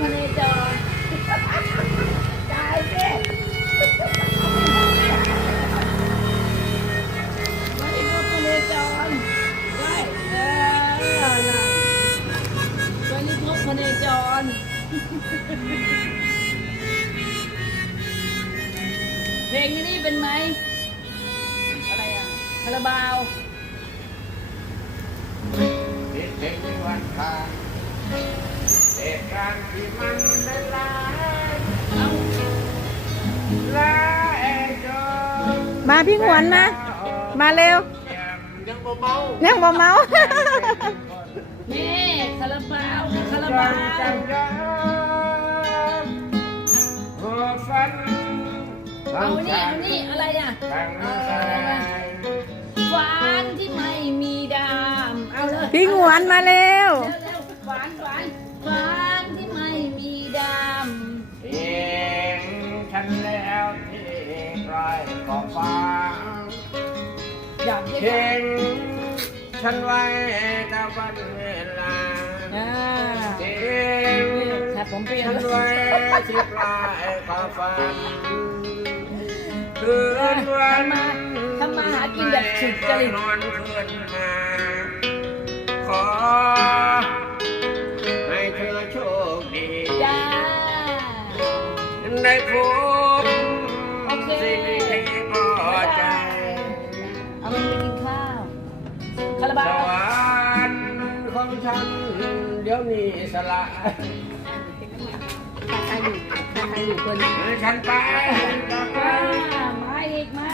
พเนจรตายสิวันนี้พบพเนจรได้เออนะวันนี้พบพเนจรเพลงนี้เป็นไหมอะไรอะคาราบาวคิดถึงวันผ่าน เหตุการณ์ที่มันได้หลายเอาหลายจนมาพี่หวนมา มาเร็ว ยังบ่เมายังบ่เมา นี่คาราบาวคาราจับางจัวงจังหัวฟันเอานี่เอานี่อะไรอะทั้งเอใจอหวานที่ไม่มีดาม เอาเลยพี่หวนมาเร็ว เร็วเร็วหวานหวาน หวานที่ไม่มีดามเองฉันแล้วที่ปลายก็ฟ้าอยากได้เพ่งฉันไว้กับวันเวลาอ่าเพ่งถ้าผมเปลี่ยนฉันแล้วไว้ที่ปลายความฝันคืนวันทำมาหากินแบบสุดจริตนอนคืน ได้พบโอเคสิ่งที่พอใจเอามันไปกินข้าวคาราบาสววรรค์ของฉันเดี๋ยวนี้สละใครอยู่ใครอยู่คนฉันไปกับอ่าไปมา